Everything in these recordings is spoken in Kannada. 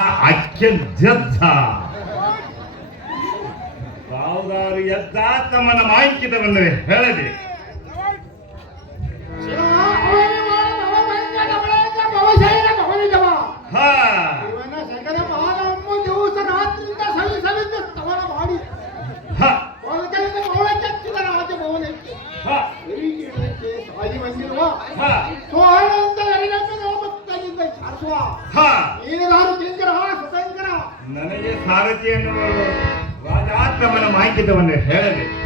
आख्य जग झा ಬಾವುದಾರು ಎದ್ದ ತಮ್ಮನ್ನ ಮಾಹಿತಿದವನ್ನ ಹೇಳದೆ ಸಾಯಿ ಬಂದಿರುವ ಸೋಹಣ ನನಗೆ ಸಾರಥಿ ಎನ್ನುವರು ರಾಜಾತ್ಮನ ಮಾಹಿತಿತವನ್ನು ಹೇಳಬೇಕು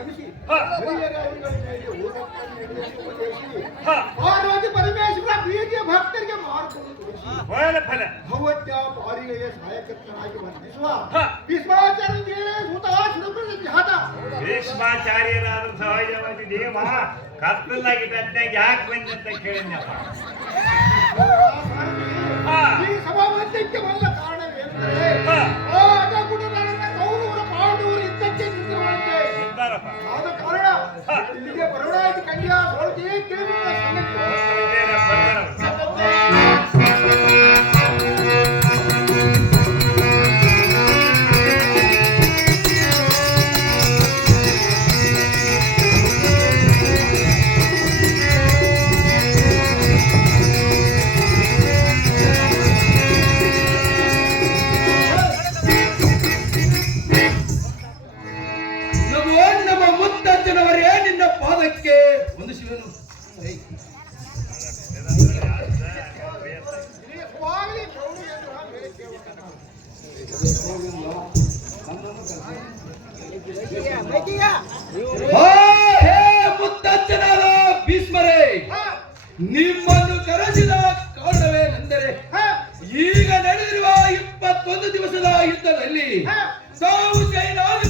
క్షమించి ಪಾರ್ವತಿ ಪರಮೇಶ್ವರ ಪ್ರೀತಿಯ ಭಕ್ತರಿಗೆ ಮಾರ್ಪಡಿಸಿ ಭಗವತ್ಯ ಪಾರಿಗೆಯ ಸಹಾಯಕರ್ತನಾಗಿ ವರ್ಣಿಸುವ ಭೀಷ್ಮಾಚಾರ್ಯ ಮೇಲೆ ಸ್ವತಃ ಸುರಭ್ರತ ಜಾತ ಭೀಷ್ಮಾಚಾರ್ಯರಾದ ಸಹಜವಾದಿ ದೇವ ಕತ್ತಲಾಗಿ ಬಿದ್ದಾಗ ಯಾಕೆ ಬಂದಂತ ಕೇಳಿದ್ನಪ್ಪ ಈ ಸಭಾಮಧ್ಯಕ್ಕೆ ಬಂದ கையா ದೇವರೇ ನಿನ್ನ ಪಾದಕ್ಕೆ ಒಂದು ಶಿವನು ಮುತ್ತಜ್ಜನಾದ ಭೀಷ್ಮರೇ ನಿಮ್ಮನ್ನು ಕರೆಸಿದ ಕಾರಣವೇನೆಂದರೆ ಈಗ ನಡೆದಿರುವ ಇಪ್ಪತ್ತೊಂದು ದಿವಸದ ಯುದ್ಧದಲ್ಲಿ ತಾವು ಜೈನಾಗಿ